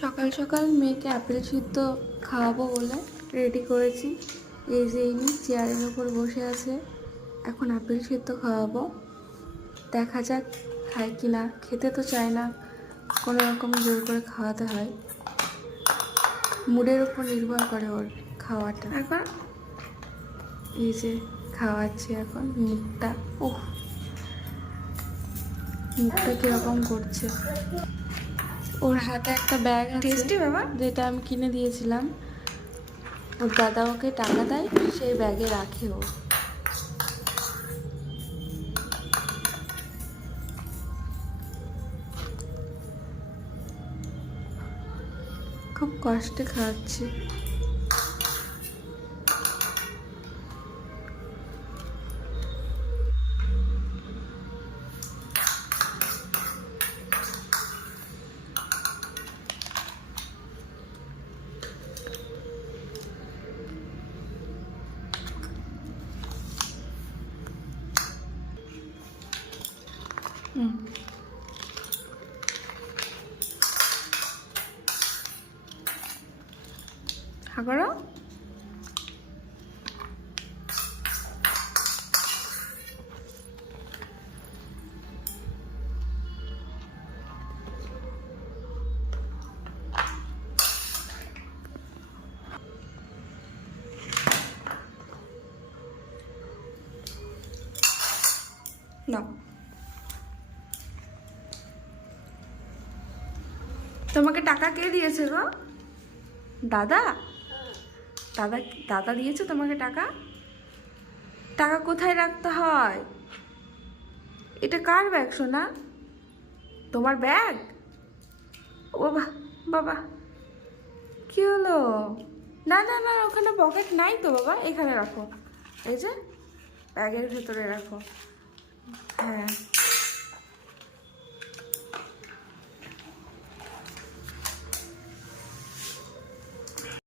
সকাল সকাল মেয়েকে আপেল সিদ্ধ খাওয়াবো বলে রেডি করেছি। এই যে ইনি চেয়ারের ওপর বসে আছে, এখন আপেল সিদ্ধ খাওয়াবো। দেখা যাক খায় কি না। খেতে তো চায় না, কোনো রকম জোর করে খাওয়াতে হয়। মুডের উপর নির্ভর করে ওর খাওয়াটা। এখন এই যে খাওয়াচ্ছি, এখন মুখটা মুখটা কীরকম করছে। ওর হাতে একটা ব্যাগ আছে বাবা, যেটা আমি কিনে দিয়েছিলাম। ওর দাদা ওকে টাকা দেয়, সেই ব্যাগে রাখে ও। খুব কষ্টে খাওয়াচ্ছি। করো। না, তোমাকে টাকা কে দিয়েছে গো? দাদা? দাদা দাদা দিয়েছে তোমাকে টাকা? টাকা কোথায় রাখতে হয়? এটা কার ব্যাগ সোনা? তোমার ব্যাগ? ও বাবা বাবা, কি হলো? না না না, ওখানে পকেট নাই তো বাবা, এখানে রাখো। এই যে ব্যাগের ভেতরে রাখো। হ্যাঁ।